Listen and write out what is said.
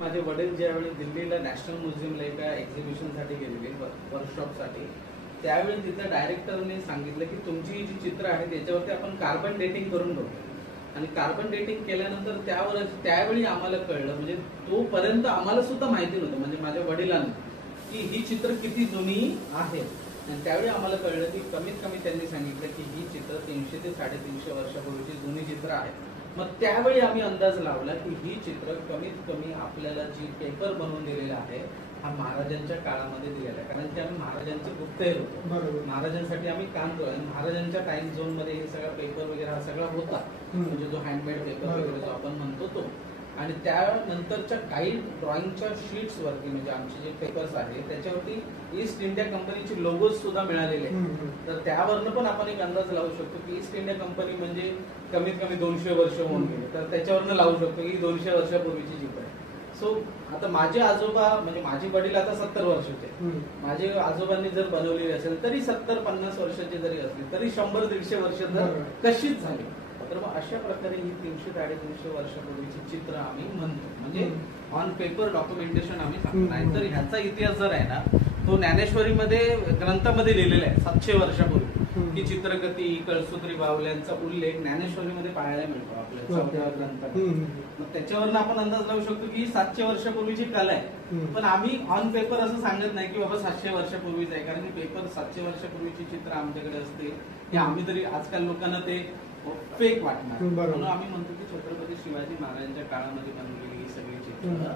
माझे वडील ज्यावेळी दिल्लीला नॅशनल म्युझियमला एका एक्झिबिशनसाठी गेलेले वर्कशॉपसाठी, त्यावेळी तिथल्या डायरेक्टरने सांगितलं की तुमची जी चित्र आहेत त्याच्यावरती आपण कार्बन डेटिंग करून बघू. आणि कार्बन डेटिंग केल्यानंतर त्यावेळी आम्हाला कळलं, म्हणजे तोपर्यंत आम्हाला सुद्धा माहिती नव्हतं, म्हणजे माझ्या वडिलांना, की ही चित्र किती जुनी आहेत. आणि त्यावेळी आम्हाला कळलं की कमीत कमी त्यांनी सांगितलं की ही चित्र 300 ते 350 वर्षापूर्वीची जुनी चित्र आहेत. मग त्यावेळी आम्ही अंदाज लावला की ही चित्र कमीत कमी आपल्याला जी पेपर बनवून दिलेला आहे हा महाराजांच्या काळामध्ये दिलेला आहे, कारण की आम्ही महाराजांचे गुप्तहेर होतो, महाराजांसाठी आम्ही काम करतो आणि महाराजांच्या टाइम झोन मध्ये हे सगळा पेपर वगैरे हा सगळा होता, म्हणजे जो हँडमेड पेपर वगैरे जो आपण म्हणतो तो. आणि त्यानंतरच्या काही ड्रॉइंगच्या शीट्स वरती, म्हणजे आमचे जे पेपर्स आहेत त्याच्यावरती ईस्ट इंडिया कंपनीचे लोगोज सुद्धा मिळालेले आहेत. तर त्यावरनं पण आपण एक अंदाज लावू शकतो की ईस्ट इंडिया कंपनी म्हणजे कमीत कमी 200 वर्ष होऊन गेले, तर त्याच्यावरनं लावू शकतो की 200 वर्षापूर्वीची चित्र आहे. सो आता माझे आजोबा, म्हणजे माझे वडील आता 70 वर्षाचे, माझे आजोबांनी जर बनवलेली असेल तरी 70-50 वर्षाचे जरी असले तरी 100-150 वर्ष तर कशीच झाली. तर मग अशा प्रकारे ही 300-350 वर्षापूर्वीची चित्र आम्ही म्हणतो, म्हणजे ऑन पेपर डॉक्युमेंटेशन आम्ही सांगतो. नाहीतर ह्याचा इतिहास जर आहे ना तो ज्ञानेश्वरीमध्ये ग्रंथामध्ये लिहिलेला आहे 700 वर्षापूर्वी, की चित्रकथी कळसूत्री बाहुल्यांचा उल्लेख ज्ञानेश्वरीमध्ये पाहायला मिळतो आपल्या 14व्या ग्रंथात. मग त्याच्यावरनं आपण अंदाज लावू शकतो की 700 वर्षापूर्वीची कला आहे. पण आम्ही ऑन पेपर असं सांगत नाही की बाबा 700 वर्षापूर्वीच आहे, कारण की पेपर 700 वर्षापूर्वीची चित्र आमच्याकडे असते की आम्ही तरी आजकाल लोकांना ते फेक वाटणार, म्हणून आम्ही म्हणतो की छत्रपती शिवाजी महाराजांच्या काळामध्ये बनवलेली ही सगळी चित्र